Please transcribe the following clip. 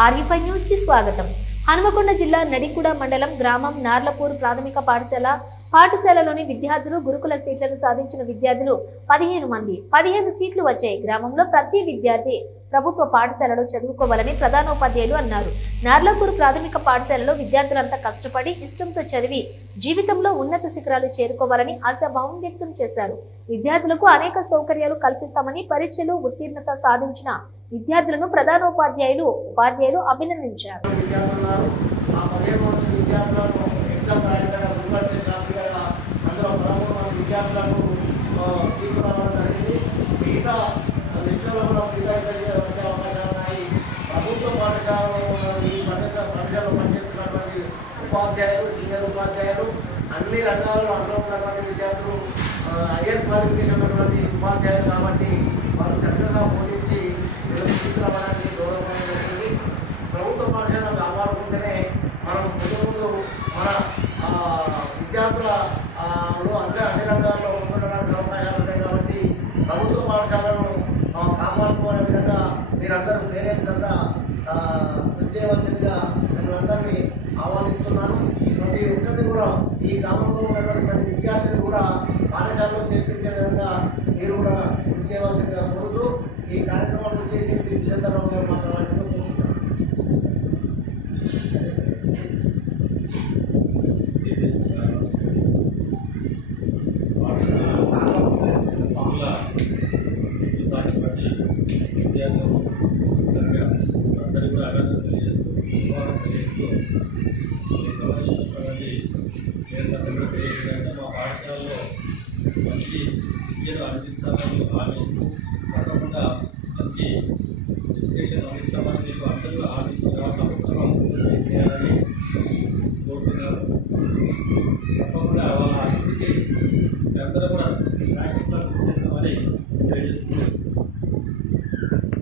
ఆర్యఫై న్యూస్కి స్వాగతం. హనుమకొండ జిల్లా నడికుడ మండలం గ్రామం నార్లపూర్ ప్రాథమిక పాఠశాల పాఠశాలలోని విద్యార్థులు గురుకుల సీట్లను సాధించిన విద్యార్థులు పదిహేను మంది. పదిహేను సీట్లు వచ్చాయి. గ్రామంలో ప్రతి విద్యార్థి ప్రభుత్వ పాఠశాలలో చదువుకోవాలని ప్రధానోపాధ్యాయులు అన్నారు. నార్లపూర్ ప్రాథమిక పాఠశాలలో విద్యార్థులంతా కష్టపడి ఇష్టంతో చదివి జీవితంలో ఉన్నత శిఖరాలు చేరుకోవాలని ఆశాభావం వ్యక్తం చేశారు. విద్యార్థులకు అనేక సౌకర్యాలు కల్పిస్తామని పరీక్షలు ఉత్తీర్ణత సాధించిన విద్యార్థులను ప్రధానోపాధ్యాయులు ఉపాధ్యాయులు అభినందించారు విద్యార్థులు ఉన్నారు ఆ పదిహేను మంది విద్యార్థులను ఎగ్జామ్ రాయించడం ప్రిపేర్ చేసినప్పుడు కదా అందులో పదమూడు మంది విద్యార్థులకు ఆ, సీట్లు రావడం జరిగింది. మిగతా లిస్టులలో కూడా మిగతా ఇద్దరికి వచ్చే అవకాశాలు ఉన్నాయి. ప్రభుత్వ పాఠశాలలో ఈ పాఠశాలలో పనిచేస్తున్నటువంటి ఉపాధ్యాయులు సీనియర్ ఉపాధ్యాయులు అన్ని రంగాల్లో అందులో ఉన్నటువంటి విద్యార్థులు ఆ, హయ్యర్ క్వాలిఫికేషన్ ఉన్నటువంటి ఉపాధ్యాయులు కాబట్టి వాళ్ళు చక్కగా బోధించి వీళ్ళకి సీట్లు రావడానికి దూరమైన జరిగింది ప్రభుత్వ పాఠశాలను కాపాడుకుంటేనే మనం ముందు ముందు మన ఆ, విద్యార్థుల ఆ, లో అందరూ అన్ని రంగాల్లో ఉండడానికి అవకాశాలు ఉంటాయి కాబట్టి ప్రభుత్వ పాఠశాలను ఆ, కాపాడుకోనే విధంగా మీరందరూ పేరెంట్స్ అంతా ఆ, చేయవలసిందిగా మిమ్మల్ని అందరినీ ఆహ్వానిస్తున్నాను. ప్రతి ఒక్కరిని కూడా ఈ గ్రామంలో ఉన్నటువంటి ప్రతి విద్యార్థిని కూడా పాఠశాలలో చేర్పించే విధంగా మీరు కూడా కృషి చేయవలసిందిగా కోరుతూ ఈ కార్యక్రమాన్ని ఉద్దేశించి చంద్రబాబు గారు మాట్లాడాల్సిందిగా మా పాఠశాలలో మంచి విద్యను అందిస్తామని హామీ కాకుండా మంచి ఎడ్యుకేషన్ అందిస్తామని మీకు అందరూ హామీ ప్రభుత్వం చేయాలని కోరుతున్నారు తప్పకుండా వాళ్ళ అభివృద్ధికి అందరూ కూడా రాష్ట్రంలో చేస్తామని తెలియజేస్తున్నారు.